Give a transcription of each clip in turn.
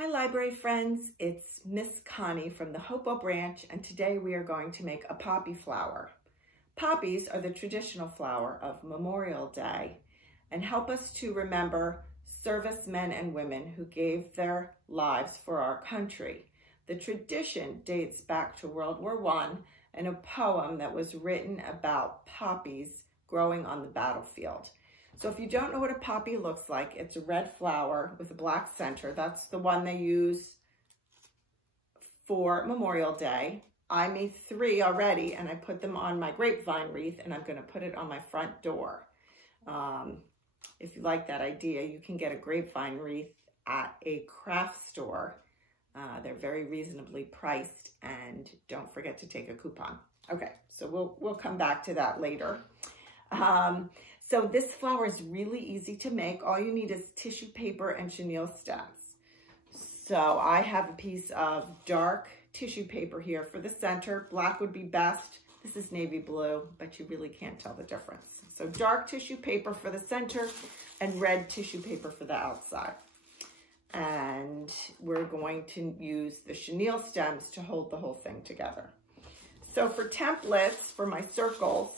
Hi library friends, it's Miss Connie from the Hopewell branch, and today we are going to make a poppy flower. Poppies are the traditional flower of Memorial Day and help us to remember servicemen and women who gave their lives for our country. The tradition dates back to World War I and a poem that was written about poppies growing on the battlefield. So if you don't know what a poppy looks like, it's a red flower with a black center. That's the one they use for Memorial Day. I made 3 already and I put them on my grapevine wreath, and I'm going to put it on my front door. If you like that idea, you can get a grapevine wreath at a craft store. They're very reasonably priced, and don't forget to take a coupon. Okay, so we'll come back to that later. So this flower is really easy to make. All you need is tissue paper and chenille stems. So I have a piece of dark tissue paper here for the center. Black would be best. This is navy blue, but you really can't tell the difference. So dark tissue paper for the center and red tissue paper for the outside. And we're going to use the chenille stems to hold the whole thing together. So for templates for my circles,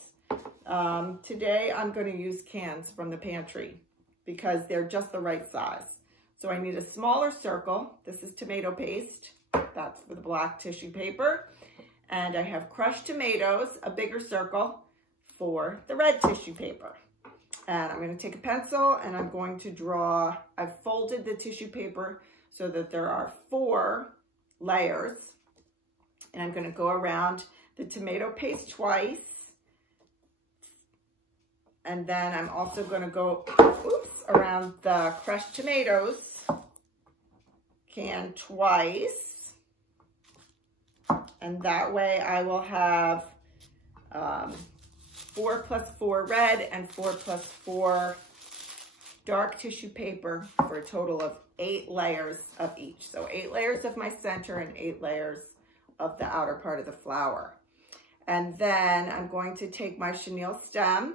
today I'm going to use cans from the pantry because they're just the right size. So I need a smaller circle. This is tomato paste. That's for the black tissue paper. And I have crushed tomatoes, a bigger circle for the red tissue paper. And I'm going to take a pencil and I'm going to draw. I've folded the tissue paper so that there are 4 layers. And I'm going to go around the tomato paste twice. And then I'm also going to go, around the crushed tomatoes can twice. And that way I will have 4 plus 4 red and 4 plus 4 dark tissue paper for a total of 8 layers of each. So 8 layers of my center and 8 layers of the outer part of the flower. And then I'm going to take my chenille stem,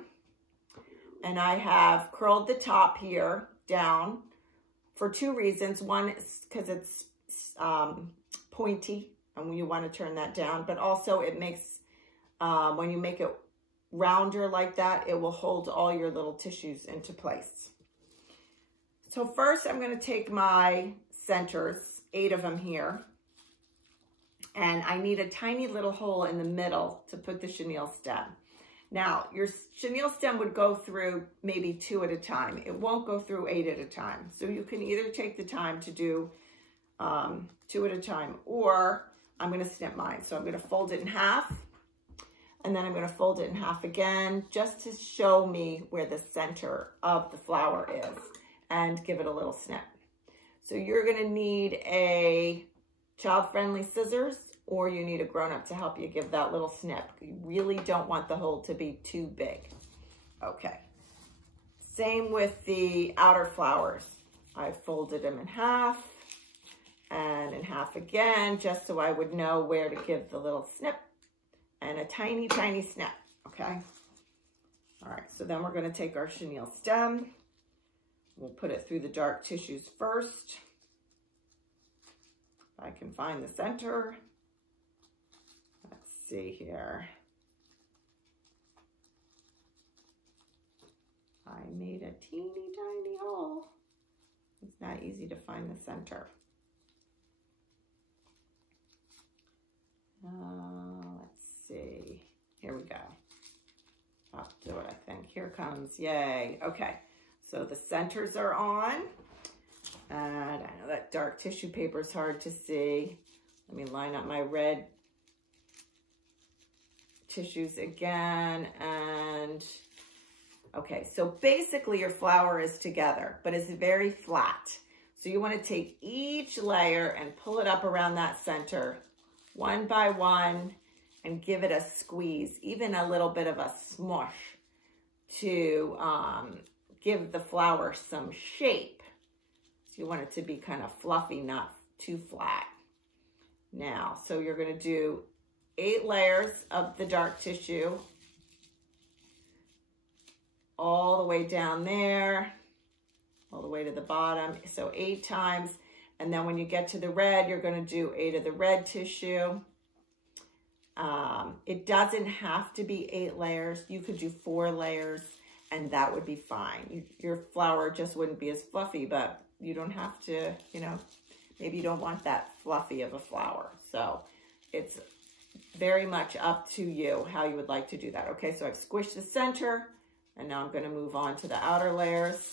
and I have curled the top here down for 2 reasons. One is because it's pointy and you want to turn that down, but also it makes, when you make it rounder like that, it will hold all your little tissues into place. So first I'm going to take my centers, 8 of them here, and I need a tiny little hole in the middle to put the chenille stem. Now, your chenille stem would go through maybe 2 at a time. It won't go through 8 at a time. So you can either take the time to do 2 at a time, or I'm going to snip mine. So I'm going to fold it in half, and then I'm going to fold it in half again, just to show me where the center of the flower is, and give it a little snip. So you're going to need a child-friendly scissors, or you need a grown-up to help you give that little snip. You really don't want the hole to be too big. Okay. Same with the outer flowers. I folded them in half and in half again, just so I would know where to give the little snip, and a tiny, tiny snip, okay? All right, so then we're gonna take our chenille stem. We'll put it through the dark tissues first. If I can find the center. Let's see here. I made a teeny tiny hole. It's not easy to find the center. Let's see. Here we go. I'll do it, I think. Here comes. Yay. Okay. So the centers are on. And I know that dark tissue paper is hard to see. Let me line up my red tissues again. And okay, so basically your flower is together, but it's very flat. So you want to take each layer and pull it up around that center, one by one, and give it a squeeze, even a little bit of a smush, to give the flower some shape. So you want it to be kind of fluffy, not too flat. Now, so you're going to do 8 layers of the dark tissue all the way down there, all the way to the bottom. So 8 times. And then when you get to the red, you're going to do 8 of the red tissue. It doesn't have to be 8 layers. You could do 4 layers and that would be fine. Your flower just wouldn't be as fluffy, but you don't have to, you know, maybe you don't want that fluffy of a flower. So it's very much up to you how you would like to do that. Okay, so I've squished the center and now I'm going to move on to the outer layers.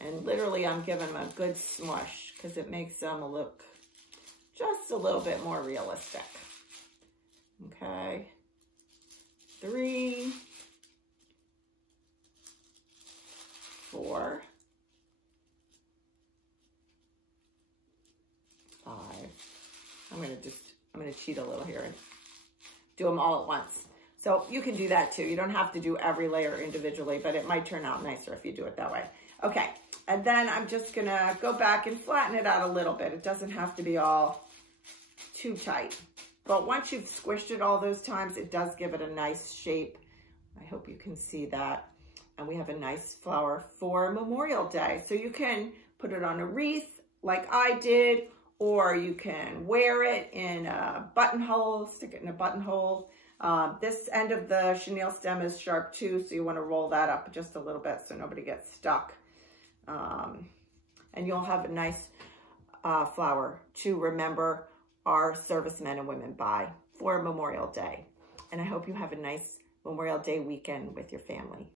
And literally I'm giving them a good smush because it makes them look just a little bit more realistic. Okay, 3, 4, 5. I'm going to cheat a little here and do them all at once. So you can do that too. You don't have to do every layer individually, but it might turn out nicer if you do it that way. Okay, and then I'm just going to go back and flatten it out a little bit. It doesn't have to be all too tight. But once you've squished it all those times, it does give it a nice shape. I hope you can see that. And we have a nice flower for Memorial Day. So you can put it on a wreath like I did, or you can wear it in a buttonhole, stick it in a buttonhole. This end of the chenille stem is sharp too, so you want to roll that up just a little bit so nobody gets stuck. And you'll have a nice flower to remember our servicemen and women by for Memorial Day. And I hope you have a nice Memorial Day weekend with your family.